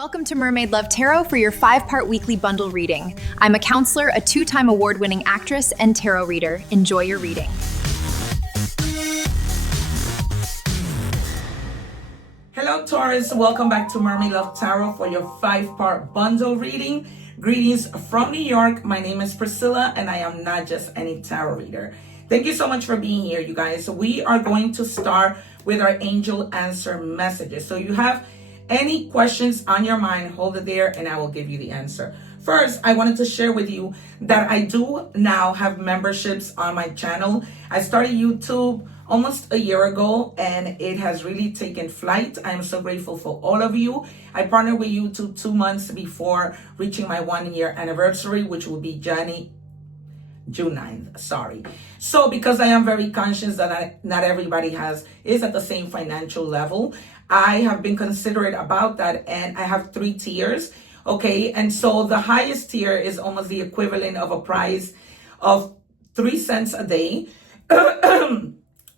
Welcome to Mermaid Love Tarot for your 5-part weekly bundle reading. I'm a counselor, a 2-time award-winning actress, and tarot reader. Enjoy your reading. Hello Taurus, welcome back to Mermaid Love Tarot for your 5-part bundle reading. Greetings from New York. My name is Priscilla and I am not just any tarot reader. Thank you so much for being here, you guys. We are going to start with our angel answer messages. So you have any questions on your mind, hold it there and I will give you the answer. First, I wanted to share with you that I do now have memberships on my channel. I started YouTube almost a year ago and it has really taken flight. I am so grateful for all of you. I partnered with YouTube 2 months before reaching my 1-year anniversary, which will be June 9th, sorry. So because I am very conscious that not everybody is at the same financial level, I have been considerate about that and I have 3 tiers, okay? And so the highest tier is almost the equivalent of a price of 3 cents a day.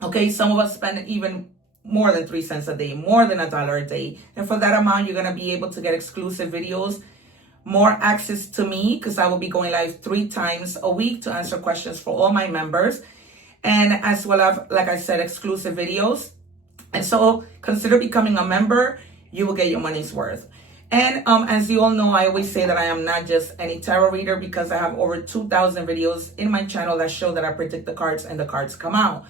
Okay, some of us spend even more than 3 cents a day, more than $1 a day. And for that amount, you're gonna be able to get exclusive videos, more access to me, because I will be going live 3 times a week to answer questions for all my members. And as well as, like I said, exclusive videos. And so consider becoming a member. You will get your money's worth. And as you all know, I always say that I am not just any tarot reader because I have over 2,000 videos in my channel that show that I predict the cards and the cards come out.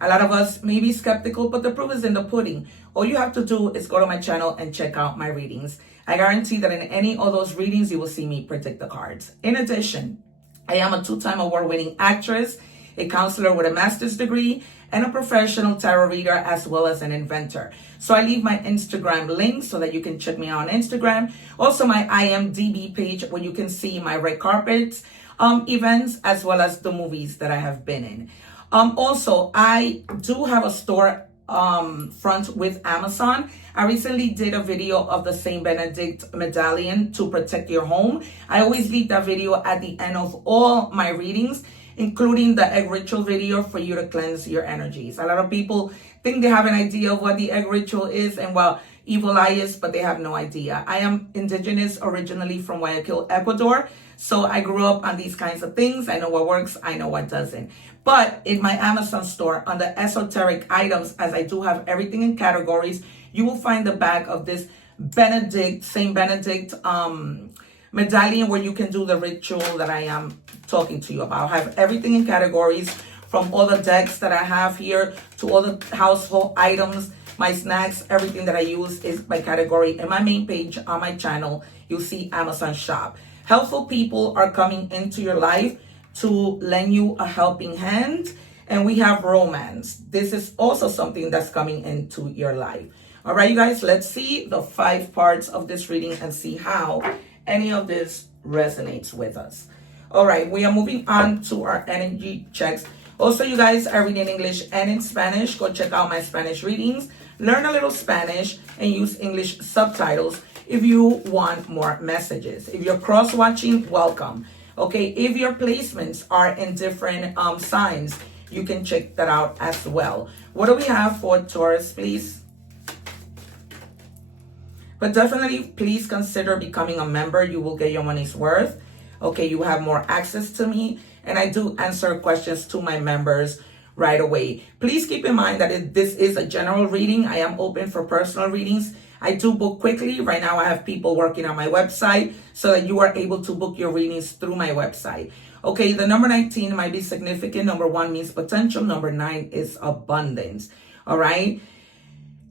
A lot of us may be skeptical, but the proof is in the pudding. All you have to do is go to my channel and check out my readings. I guarantee that in any of those readings, you will see me predict the cards. In addition, I am a 2-time award-winning actress, a counselor with a master's degree, and a professional tarot reader as well as an inventor. So I leave my Instagram link so that you can check me out on Instagram. Also my IMDB page where you can see my red carpets events as well as the movies that I have been in. Also, I do have a store front with Amazon. I recently did a video of the Saint Benedict medallion to protect your home. I always leave that video at the end of all my readings, including the egg ritual video for you to cleanse your energies. A lot of people think they have an idea of what the egg ritual is and what evil eye is, but they have no idea. I am indigenous originally from Guayaquil, Ecuador. So I grew up on these kinds of things. I know what works, I know what doesn't. But in my Amazon store, on the esoteric items, as I do have everything in categories, you will find the back of this Saint Benedict medallion where you can do the ritual that I am talking to you about. I have everything in categories, from all the decks that I have here to all the household items, my snacks, everything that I use is by category. In my main page on my channel, you'll see Amazon shop. Helpful people are coming into your life to lend you a helping hand. And we have romance. This is also something that's coming into your life. All right, you guys, let's see the 5 parts of this reading and see how any of this resonates with us. All right, we are moving on to our energy checks. Also, you guys, I read in English and in Spanish. Go check out my Spanish readings. Learn a little Spanish and use English subtitles if you want more messages. If you're cross-watching, welcome. Okay, if your placements are in different signs, you can check that out as well. What do we have for Taurus, please? But definitely, please consider becoming a member. You will get your money's worth. Okay, you have more access to me. And I do answer questions to my members right away. Please keep in mind that this is a general reading. I am open for personal readings. I do book quickly. Right now, I have people working on my website so that you are able to book your readings through my website. Okay, the number 19 might be significant. Number 1 means potential. Number 9 is abundance. All right.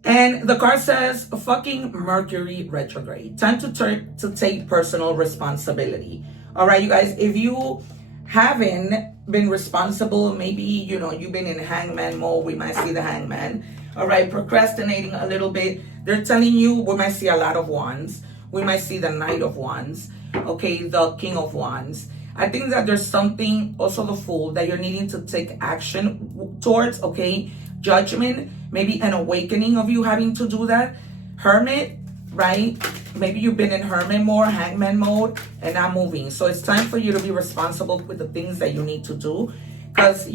And the card says, fucking Mercury retrograde. Time to take personal responsibility. All right, you guys, if you haven't been responsible, maybe, you've been in hangman mode. We might see the hangman. All right, procrastinating a little bit. They're telling you we might see a lot of wands. We might see the Knight of Wands. Okay, the King of Wands. I think that there's something, also the Fool, that you're needing to take action towards, okay? Judgment, maybe an awakening of you having to do that. Hermit, right? Maybe you've been in hermit mode, hangman mode, and not moving. So it's time for you to be responsible with the things that you need to do. Because,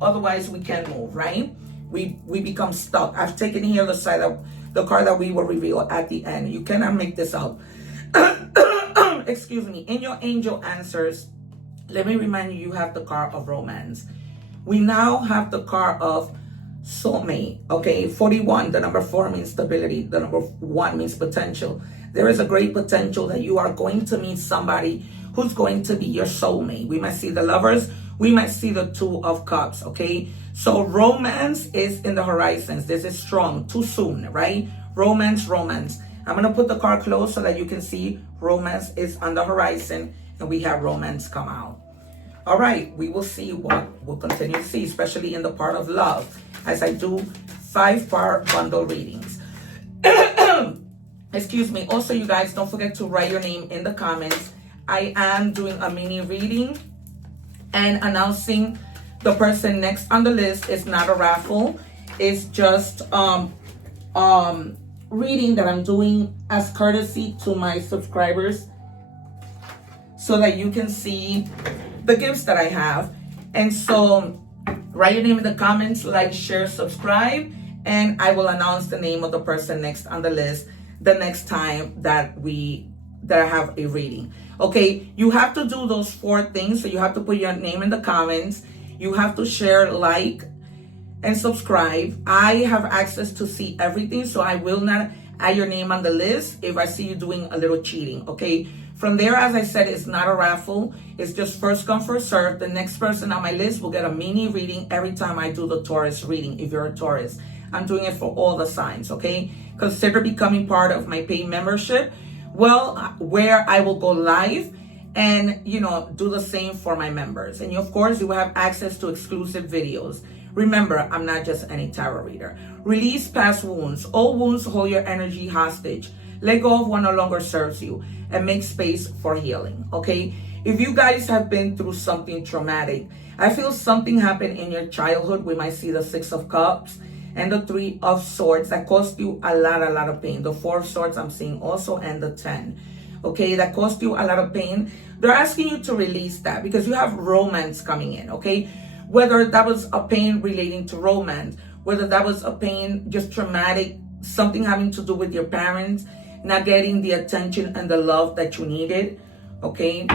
otherwise we can't move, right? We become stuck. I've taken here the the card that we will reveal at the end. You cannot make this up. Excuse me. In your angel answers, let me remind you, you have the card of romance. We now have the card of soulmate. Okay, 41, the number 4 means stability. The number 1 means potential. There is a great potential that you are going to meet somebody who's going to be your soulmate. We might see the lovers. We might see the 2 of cups. Okay, so romance is in the horizons. This is strong. Too soon, right? Romance. I'm going to put the card close so that you can see romance is on the horizon, and we have romance come out. All right, we will see what we'll continue to see, especially in the part of love, as I do 5-part bundle readings. Excuse me. Also, you guys, don't forget to write your name in the comments. I am doing a mini reading and announcing the person next on the list. Is not a raffle. It's just reading that I'm doing as courtesy to my subscribers, so that you can see the gifts that I have. And so write your name in the comments, like, share, subscribe, and I will announce the name of the person next on the list the next time that I have a reading. Okay, you have to do those 4 things. So you have to put your name in the comments, you have to share, like, and subscribe. I have access to see everything, so I will not add your name on the list if I see you doing a little cheating. Okay, from there, as I said, it's not a raffle. It's just first come, first serve. The next person on my list will get a mini reading every time I do the Taurus reading. If you're a Taurus, I'm doing it for all the signs. Okay, consider becoming part of my paid membership, well, where I will go live and, you know, do the same for my members. And of course, you will have access to exclusive videos. Remember, I'm not just any tarot reader. Release past wounds. All wounds hold your energy hostage. Let go of what no longer serves you and make space for healing. Okay, if you guys have been through something traumatic, I feel something happened in your childhood. We might see the 6 of Cups and the 3 of Swords that caused you a lot of pain. The 4 of Swords I'm seeing also, and the 10. Okay, that caused you a lot of pain. They're asking you to release that because you have romance coming in. Okay, whether that was a pain relating to romance, whether that was a pain just traumatic, something having to do with your parents not getting the attention and the love that you needed. Okay,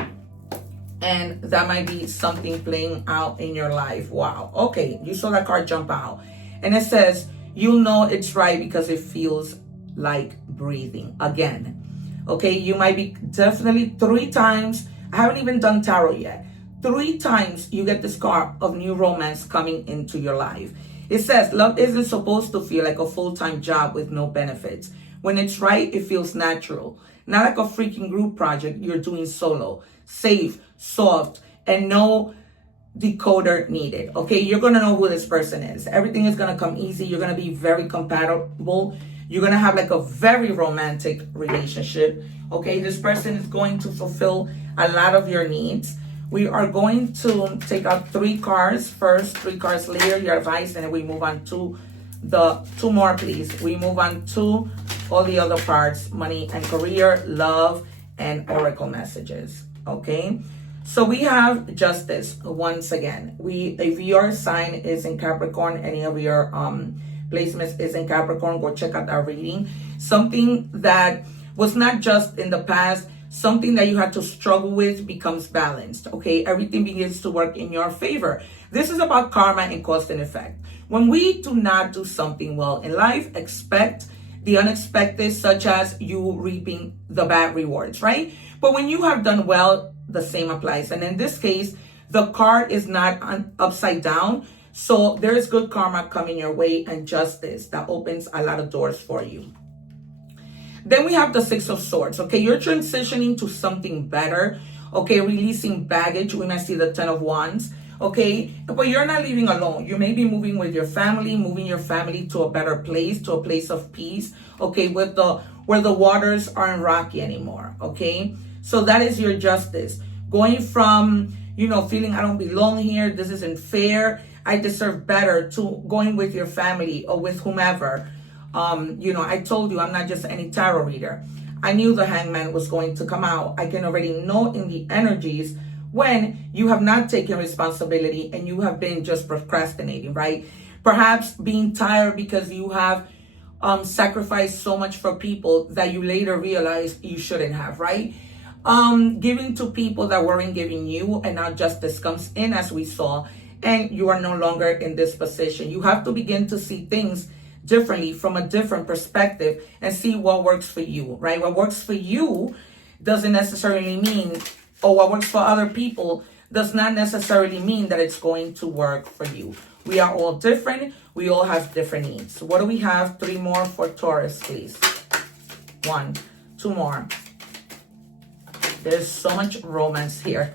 and that might be something playing out in your life. Wow. Okay, you saw that card jump out, and it says you'll know it's right because it feels like breathing again. Okay, you might be definitely 3 times. I haven't even done tarot yet. 3 times you get this card of new romance coming into your life. It says love isn't supposed to feel like a full-time job with no benefits. When it's right, it feels natural. Not like a freaking group project you're doing solo. Safe, soft, and no decoder needed. Okay, you're going to know who this person is. Everything is going to come easy. You're going to be very compatible. You're going to have like a very romantic relationship. Okay, this person is going to fulfill a lot of your needs. We are going to take out 3 cards first, 3 cards later, your advice, and then we move on to the 2 more, please. We move on to all the other parts: money and career, love, and oracle messages. Okay, so we have justice once again. If your sign is in Capricorn, any of your placements is in Capricorn, go check out our reading. Something that was not just in the past, something that you had to struggle with becomes balanced. Okay, everything begins to work in your favor. This is about karma and cause and effect. When we do not do something well in life, expect the unexpected, such as you reaping the bad rewards, right? But when you have done well, the same applies. And in this case, the card is not upside down. So there is good karma coming your way and justice that opens a lot of doors for you. Then we have the 6 of Swords. Okay, you're transitioning to something better. Okay, releasing baggage. We might see the 10 of Wands. Okay, but you're not leaving alone. You may be moving with your family, moving your family to a better place, to a place of peace. Okay, where the waters aren't rocky anymore. Okay, so that is your justice. Going from, you know, feeling I don't belong here, this isn't fair, I deserve better, to going with your family or with whomever. You know, I told you I'm not just any tarot reader. I knew the Hangman was going to come out. I can already know in the energies when you have not taken responsibility and you have been just procrastinating, right? Perhaps being tired because you have sacrificed so much for people that you later realize you shouldn't have, right? Giving to people that weren't giving you, and now justice comes in, as we saw, and you are no longer in this position. You have to begin to see things differently, from a different perspective, and see what works for you, right? What works for you doesn't necessarily mean, or what works for other people does not necessarily mean that it's going to work for you. We are all different. We all have different needs. What do we have? 3 more for Taurus, please. 1, 2 more. There's so much romance here.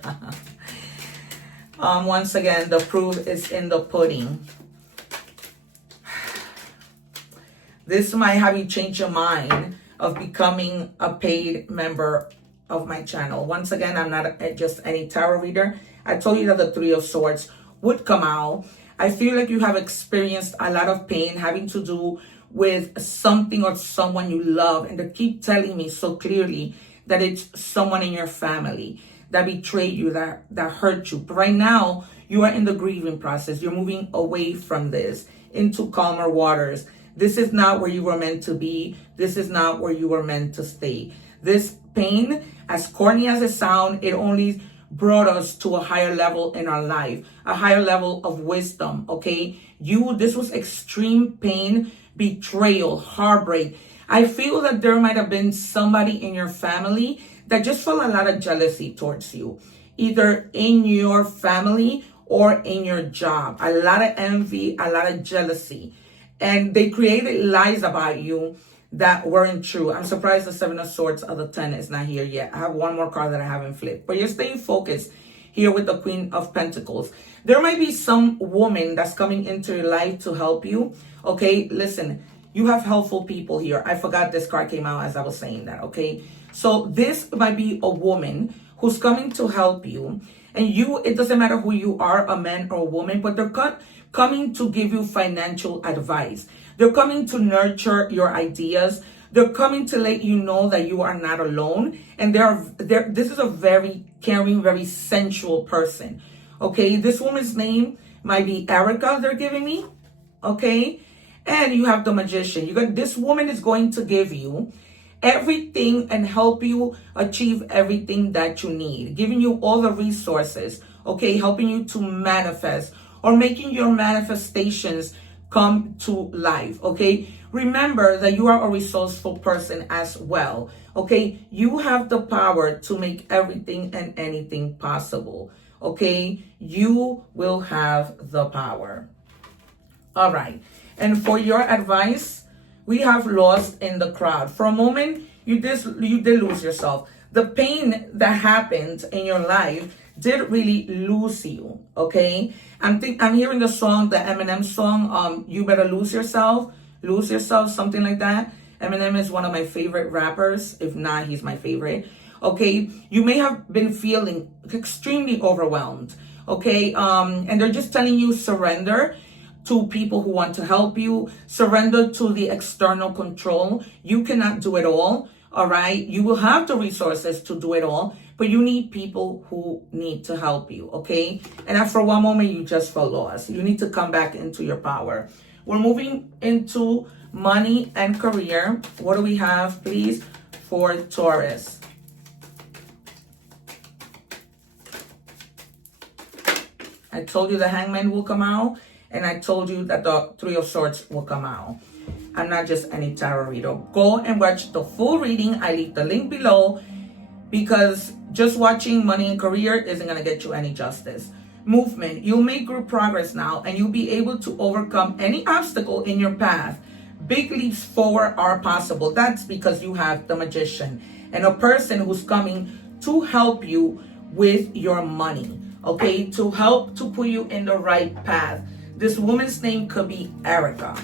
Once again, the proof is in the pudding. This might have you change your mind of becoming a paid member of my channel. Once again, I'm not just any tarot reader. I told you that the 3 of Swords would come out. I feel like you have experienced a lot of pain having to do with something or someone you love, and they keep telling me so clearly that it's someone in your family that betrayed you, that hurt you. But right now, you are in the grieving process. You're moving away from this into calmer waters. This is not where you were meant to be. This is not where you were meant to stay. This pain, as corny as it sounds, it only brought us to a higher level in our life, a higher level of wisdom, okay? This was extreme pain, betrayal, heartbreak. I feel that there might have been somebody in your family that just felt a lot of jealousy towards you, either in your family or in your job. A lot of envy, a lot of jealousy. And they created lies about you that weren't true. I'm surprised the 7 of Swords of the 10 is not here yet. I have one more card that I haven't flipped. But you're staying focused here with the Queen of Pentacles. There might be some woman that's coming into your life to help you. Okay, listen, you have helpful people here. I forgot this card came out as I was saying that, okay? So this might be a woman who's coming to help you. And it doesn't matter who you are, a man or a woman, but they're coming to give you financial advice. They're coming to nurture your ideas. They're coming to let you know that you are not alone. And this is a very caring, very sensual person. Okay, this woman's name might be Erica, they're giving me. Okay, and you have the Magician. This woman is going to give you everything and help you achieve everything that you need, giving you all the resources, okay, helping you to manifest or making your manifestations come to life, okay? Remember that you are a resourceful person as well, okay? You have the power to make everything and anything possible, okay? You will have the power. All right, and for your advice, we have lost in the crowd. For a moment, you did lose yourself. The pain that happened in your life did really lose you, okay? I'm hearing the song, the Eminem song, You Better Lose Yourself, something like that. Eminem is one of my favorite rappers. If not, he's my favorite. Okay, you may have been feeling extremely overwhelmed, okay? And they're just telling you surrender to people who want to help you. Surrender to the external control. You cannot do it all, all right? You will have the resources to do it all, but you need people who need to help you, okay? And after one moment, you just felt lost. You need to come back into your power. We're moving into money and career. What do we have, please, for Taurus? I told you the Hangman will come out, and I told you that the 3 of Swords will come out. I'm not just any tarot reader. Go and watch the full reading. I leave the link below, because just watching money and career isn't going to get you any justice. Movement. You'll make good progress now, and you'll be able to overcome any obstacle in your path. Big leaps forward are possible. That's because you have the Magician and a person who's coming to help you with your money, okay? To help to put you in the right path. This woman's name could be Erica.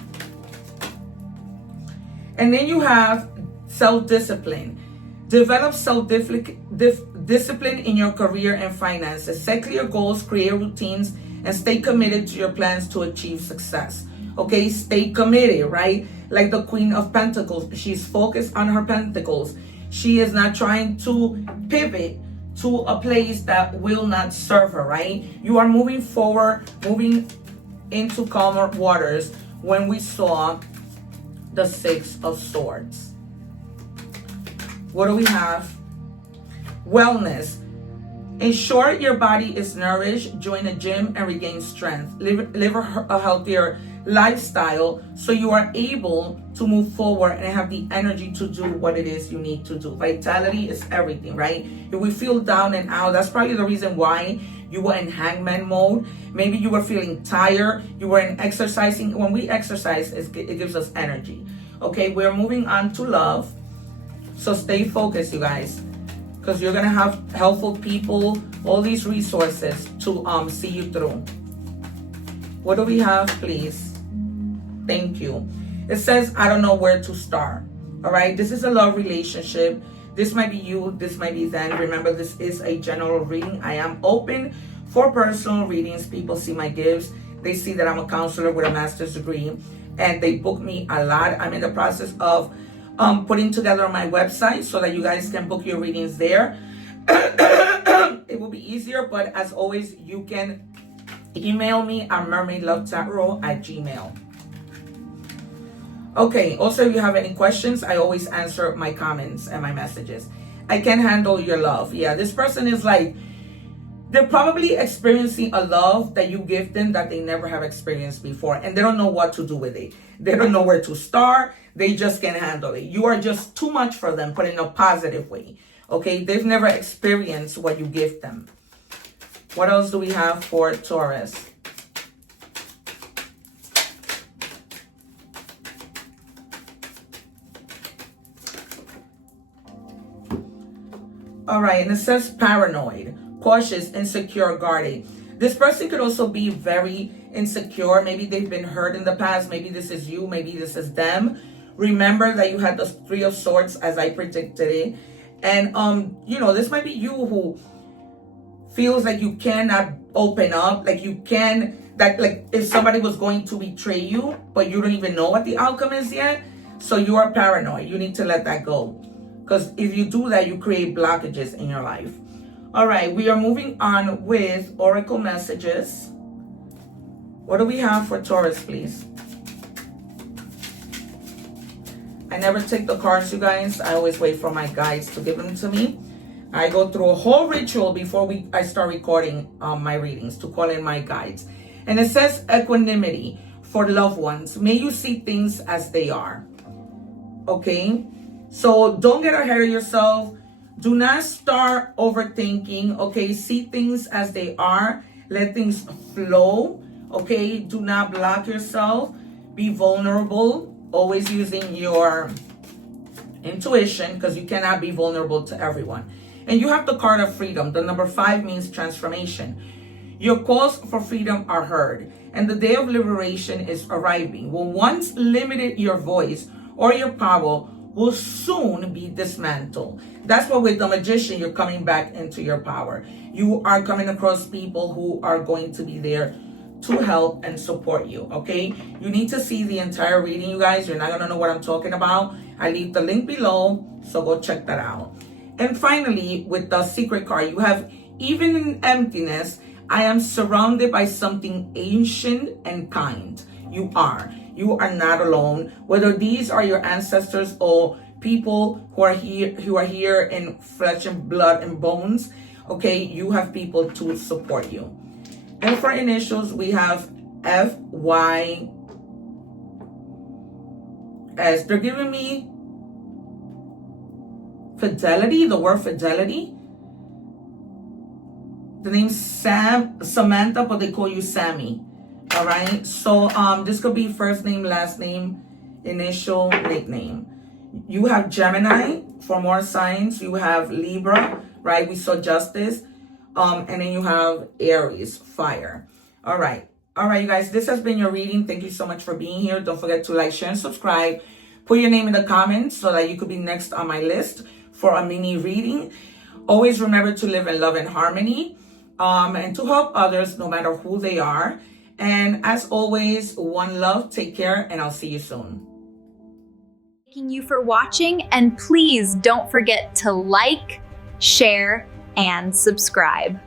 And then you have self-discipline. Develop self-discipline in your career and finances. Set clear goals, create routines, and stay committed to your plans to achieve success. Okay, stay committed, right? Like the Queen of Pentacles. She's focused on her pentacles. She is not trying to pivot to a place that will not serve her, right? You are moving forward, moving into calmer waters. When we saw the Six of Swords. What do we have? Wellness. Ensure your body is nourished, join a gym and regain strength. Live a healthier lifestyle so you are able to move forward and have the energy to do what it is you need to do. Vitality is everything, right? If we feel down and out, that's probably the reason why you were in hangman mode. Maybe you were feeling tired, you were in exercising. When we exercise, it gives us energy. Okay, we're moving on to love. So stay focused, you guys, because you're gonna have helpful people, all these resources to see you through. What do we have, please? Thank you. It says, I don't know where to start. All right, this is a love relationship. This might be you, this might be them. Remember, this is a general reading. I am open for personal readings. People see my gifts. They see that I'm a counselor with a master's degree, and they book me a lot. I'm in the process of putting together my website so that you guys can book your readings there. It will be easier, but as always, you can email me at mermaidlovetarot@gmail.com. Okay, also if you have any questions, I always answer my comments and my messages. I can handle your love. Yeah, this person is like, they're probably experiencing a love that you give them that they never have experienced before, and they don't know what to do with it. They don't know where to start. They just can't handle it. You are just too much for them, but in a positive way. Okay, they've never experienced what you give them. What else do we have for Taurus? All right, and it says paranoid, cautious, insecure, guarded. This person could also be very insecure. Maybe they've been hurt in the past. Maybe this is you. Maybe this is them. Remember that you had the Three of Swords as I predicted it. And, you know, this might be you who feels like you cannot open up. Like you can, that like if somebody was going to betray you, but you don't even know what the outcome is yet. So you are paranoid. You need to let that go. Because if you do that, you create blockages in your life. All right, we are moving on with oracle messages. What do we have for Taurus, please? I never take the cards, you guys. I always wait for my guides to give them to me. I go through a whole ritual before I start recording my readings to call in my guides. And it says equanimity for loved ones. May you see things as they are. Okay? So don't get ahead of yourself. Do not start overthinking. Okay? See things as they are. Let things flow. Okay? Do not block yourself. Be vulnerable. Always using your intuition, because you cannot be vulnerable to everyone. And you have the card of freedom. The number 5 means transformation. Your calls for freedom are heard, and the day of liberation is arriving. What once limited your voice or your power will soon be dismantled. That's what with the Magician, you're coming back into your power. You are coming across people who are going to be there to help and support you, okay? You need to see the entire reading, you guys. You're not gonna know what I'm talking about. I leave the link below, so go check that out. And finally, with the secret card, you have, even in emptiness, I am surrounded by something ancient and kind. You are not alone. Whether these are your ancestors or people who are here in flesh and blood and bones, okay, you have people to support you. And for initials, we have FYS. They're giving me fidelity, the word fidelity. The name's Samantha, but they call you Sammy. All right. So this could be first name, last name, initial, nickname. You have Gemini for more signs. You have Libra, right? We saw Justice. And then you have Aries, fire. All right, you guys, this has been your reading. Thank you so much for being here. Don't forget to like, share, and subscribe. Put your name in the comments so that you could be next on my list for a mini reading. Always remember to live in love and harmony, and to help others no matter who they are. And as always, one love, take care, and I'll see you soon. Thank you for watching, and please don't forget to like, share, and subscribe.